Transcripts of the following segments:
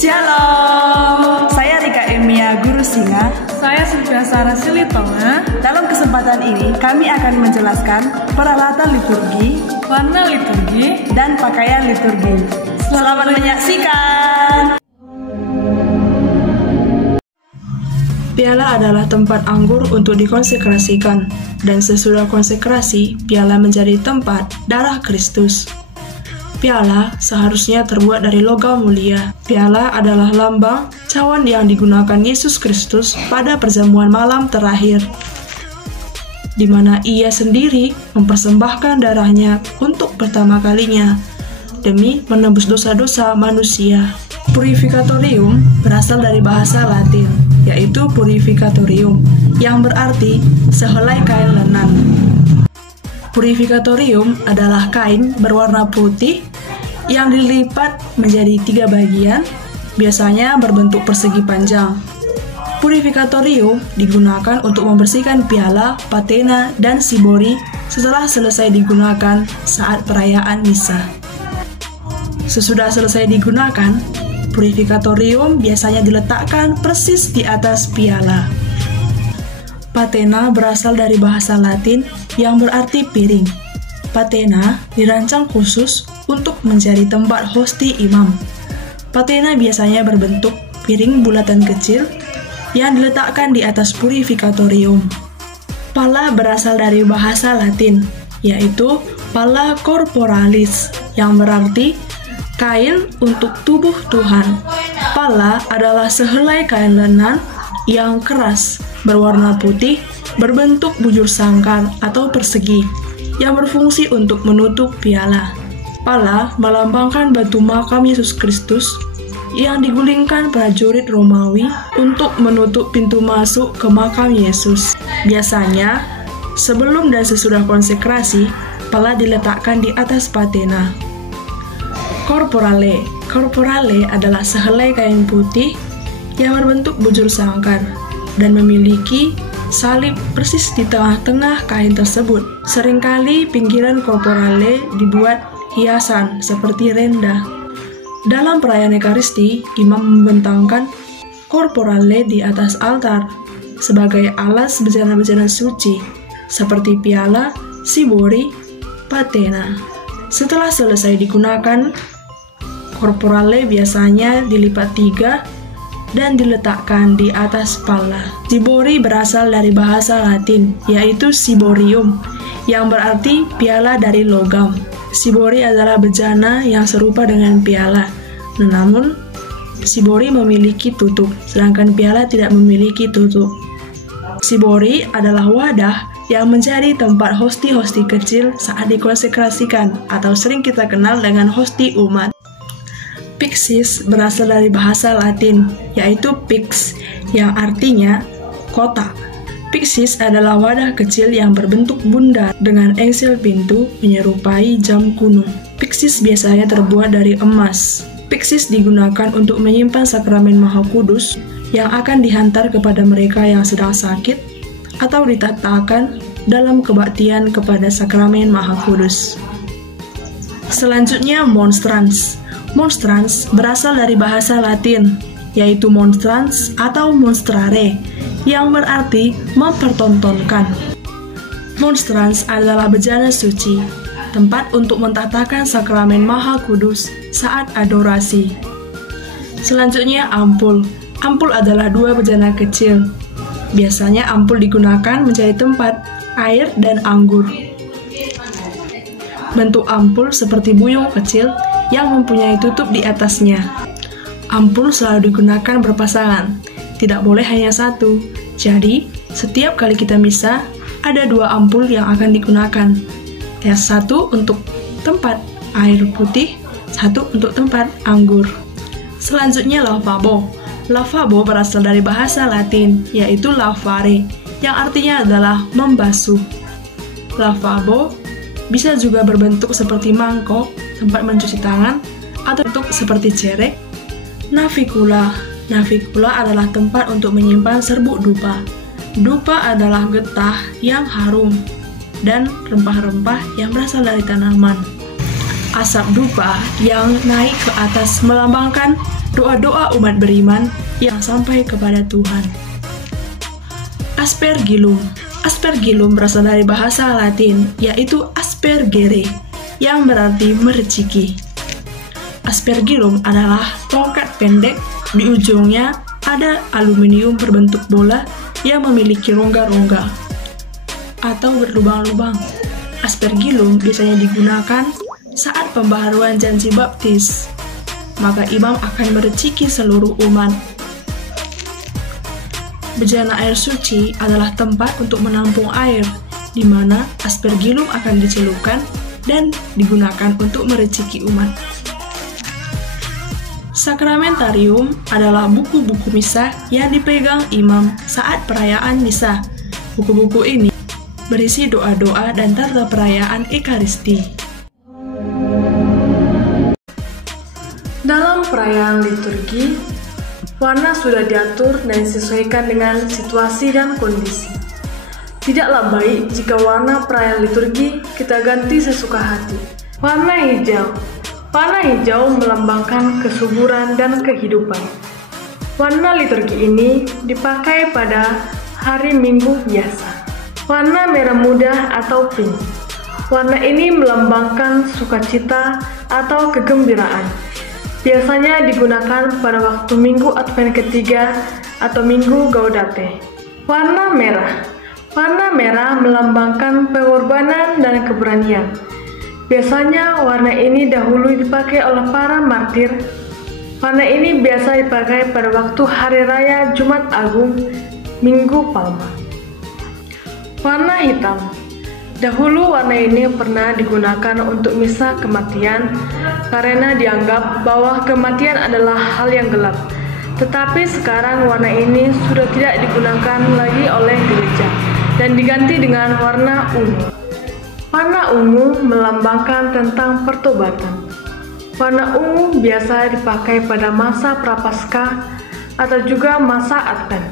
Shalom, saya Rika Emia, Guru Singa. Saya Sylvia Sarah Silitonga. Dalam kesempatan ini, kami akan menjelaskan peralatan liturgi, warna liturgi, dan pakaian liturgi. Selamat menyaksikan. Piala adalah tempat anggur untuk dikonsekrasikan, dan sesudah konsekrasi, piala menjadi tempat darah Kristus. Piala seharusnya terbuat dari logam mulia. Piala adalah lambang cawan yang digunakan Yesus Kristus pada perjamuan malam terakhir, di mana ia sendiri mempersembahkan darahnya untuk pertama kalinya demi menebus dosa-dosa manusia. Purificatorium berasal dari bahasa Latin, yaitu purificatorium, yang berarti sehelai kain lenan. Purificatorium adalah kain berwarna putih yang dilipat menjadi 3 bagian, biasanya berbentuk persegi panjang. Purificatorium digunakan untuk membersihkan piala, patena, dan sibori setelah selesai digunakan saat perayaan misa. Sesudah selesai digunakan, purificatorium biasanya diletakkan persis di atas piala. Patena berasal dari bahasa Latin yang berarti piring. Patena dirancang khusus untuk menjadi tempat hosti imam. Patena biasanya berbentuk piring bulatan kecil yang diletakkan di atas purificatorium. Palla berasal dari bahasa Latin, yaitu palla corporalis, yang berarti kain untuk tubuh Tuhan. Palla adalah sehelai kain lenan yang keras, berwarna putih, berbentuk bujur sangkar atau persegi, yang berfungsi untuk menutup piala. Palla melambangkan batu makam Yesus Kristus yang digulingkan prajurit Romawi untuk menutup pintu masuk ke makam Yesus. Biasanya, sebelum dan sesudah konsekrasi, palla diletakkan di atas patena. Corporale. Corporale adalah sehelai kain putih yang berbentuk bujur sangkar dan memiliki salib persis di tengah-tengah kain tersebut. Seringkali pinggiran corporale dibuat hiasan seperti renda. Dalam perayaan Ekaristi, imam membentangkan corporale di atas altar sebagai alas bejana-bejana suci seperti piala, sibori, patena. Setelah selesai digunakan, corporale biasanya dilipat 3 dan diletakkan di atas palla. Sibori berasal dari bahasa Latin, yaitu siborium, yang berarti piala dari logam. Sibori adalah bejana yang serupa dengan piala, namun sibori memiliki tutup, sedangkan piala tidak memiliki tutup. Sibori adalah wadah yang menjadi tempat hosti-hosti kecil saat dikonsekrasikan, atau sering kita kenal dengan hosti umat. Pyxis berasal dari bahasa Latin, yaitu pyx, yang artinya kotak. Pyxis adalah wadah kecil yang berbentuk bundar dengan engsel pintu menyerupai jam kuno. Pyxis biasanya terbuat dari emas. Pyxis digunakan untuk menyimpan sakramen Maha Kudus yang akan dihantar kepada mereka yang sedang sakit atau ditatakan dalam kebaktian kepada sakramen Maha Kudus. Selanjutnya, monstrans. Monstrans berasal dari bahasa Latin, yaitu monstrans atau monstrare, yang berarti mempertontonkan. Monstrans adalah bejana suci, tempat untuk mentatakan sakramen Maha Kudus saat adorasi. Selanjutnya, ampul. Ampul adalah 2 bejana kecil. Biasanya ampul digunakan menjadi tempat air dan anggur. Bentuk ampul seperti buyung kecil yang mempunyai tutup di atasnya. Ampul selalu digunakan berpasangan, tidak boleh hanya satu. Jadi, setiap kali kita misa, ada 2 ampul yang akan digunakan. Yang satu untuk tempat air putih, satu untuk tempat anggur. Selanjutnya, lavabo. Lavabo berasal dari bahasa Latin, yaitu lavare, yang artinya adalah membasuh. Lavabo bisa juga berbentuk seperti mangkok, tempat mencuci tangan, atau bentuk seperti cerek. Navicula. Navicula adalah tempat untuk menyimpan serbuk dupa. Dupa adalah getah yang harum dan rempah-rempah yang berasal dari tanaman. asap dupa yang naik ke atas melambangkan doa-doa umat beriman yang sampai kepada Tuhan. Aspergillum. Aspergillum berasal dari bahasa Latin, yaitu aspergere, yang berarti mereciki. Aspergillum adalah tongkat pendek, di ujungnya ada aluminium berbentuk bola yang memiliki rongga-rongga atau berlubang-lubang. Aspergillum biasanya digunakan saat pembaharuan janji baptis, maka imam akan mereciki seluruh umat. Bejana air suci adalah tempat untuk menampung air, di mana aspergillum akan dicelupkan dan digunakan untuk mereciki umat. Sakramentarium adalah buku-buku misa yang dipegang imam saat perayaan misa. Buku-buku ini berisi doa-doa dan tanda perayaan Ekaristi. Dalam perayaan liturgi, warna sudah diatur dan disesuaikan dengan situasi dan kondisi. Tidaklah baik jika warna perayaan liturgi kita ganti sesuka hati. Warna hijau. Warna hijau melambangkan kesuburan dan kehidupan. Warna liturgi ini dipakai pada hari Minggu biasa. Warna merah muda atau pink. Warna ini melambangkan sukacita atau kegembiraan. Biasanya digunakan pada waktu Minggu Advent ketiga atau Minggu Gaudete. Warna merah. Warna merah melambangkan pengorbanan dan keberanian. Biasanya warna ini dahulu dipakai oleh para martir. Warna ini biasa dipakai pada waktu Hari Raya Jumat Agung, Minggu Palma. Warna hitam. Dahulu warna ini pernah digunakan untuk misa kematian karena dianggap bahwa kematian adalah hal yang gelap. Tetapi sekarang warna ini sudah tidak digunakan lagi oleh gereja dan diganti dengan warna ungu. Warna ungu melambangkan tentang pertobatan. Warna ungu biasa dipakai pada masa Prapaskah atau juga masa Advent.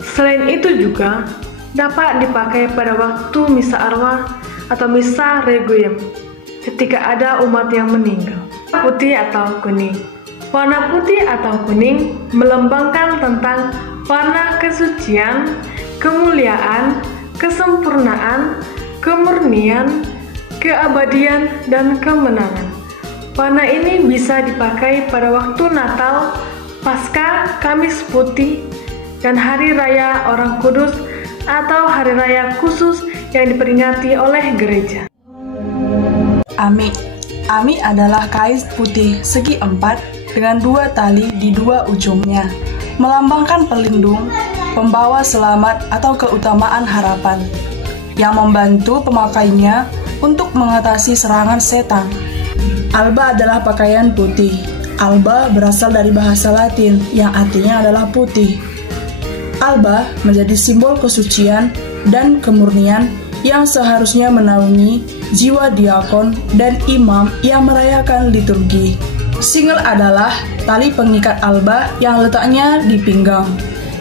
Selain itu juga dapat dipakai pada waktu misa arwah atau misa requiem ketika ada umat yang meninggal. Putih atau kuning. Warna putih atau kuning melambangkan tentang warna kesucian, kemuliaan, kesempurnaan, kemurnian, keabadian, dan kemenangan. Warna ini bisa dipakai pada waktu Natal, Paskah, Kamis Putih, dan Hari Raya Orang Kudus atau hari raya khusus yang diperingati oleh gereja. Ami. Ami adalah kain putih segi 4 dengan 2 tali di 2 ujungnya, melambangkan pelindung, pembawa selamat atau keutamaan harapan, yang membantu pemakainya untuk mengatasi serangan setan. Alba adalah pakaian putih. Alba berasal dari bahasa Latin yang artinya adalah putih. Alba menjadi simbol kesucian dan kemurnian yang seharusnya menaungi jiwa diakon dan imam yang merayakan liturgi. Singel adalah tali pengikat alba yang letaknya di pinggang.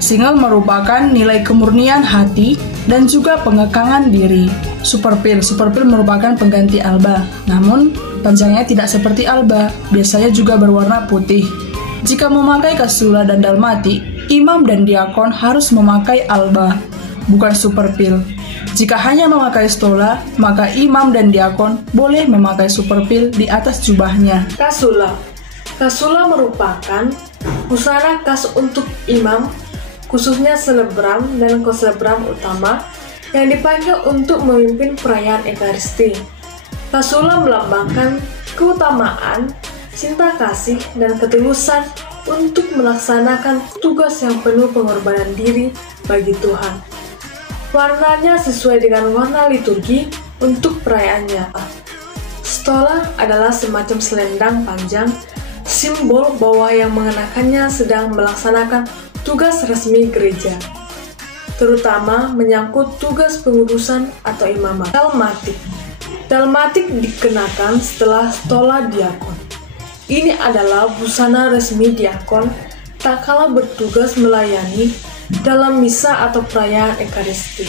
Singel merupakan nilai kemurnian hati dan juga pengekangan diri. Superpil merupakan pengganti alba, namun panjangnya tidak seperti alba, biasanya juga berwarna putih. Jika memakai kasula dan dalmatik, imam dan diakon harus memakai alba, bukan superpil. Jika hanya memakai stola, maka imam dan diakon boleh memakai superpil di atas jubahnya. Kasula. Kasula merupakan busana khas untuk imam, khususnya selebram dan koselebram utama yang dipakai untuk memimpin perayaan Ekaristi. Kasula melambangkan keutamaan, cinta kasih, dan ketulusan untuk melaksanakan tugas yang penuh pengorbanan diri bagi Tuhan. Warnanya sesuai dengan warna liturgi untuk perayaannya. Stola adalah semacam selendang panjang, simbol bahwa yang mengenakannya sedang melaksanakan tugas resmi gereja, terutama menyangkut tugas pengurusan atau imamat. Dalmatik dikenakan setelah stola diakon. Ini adalah busana resmi diakon tak kala bertugas melayani dalam misa atau perayaan Ekaristi.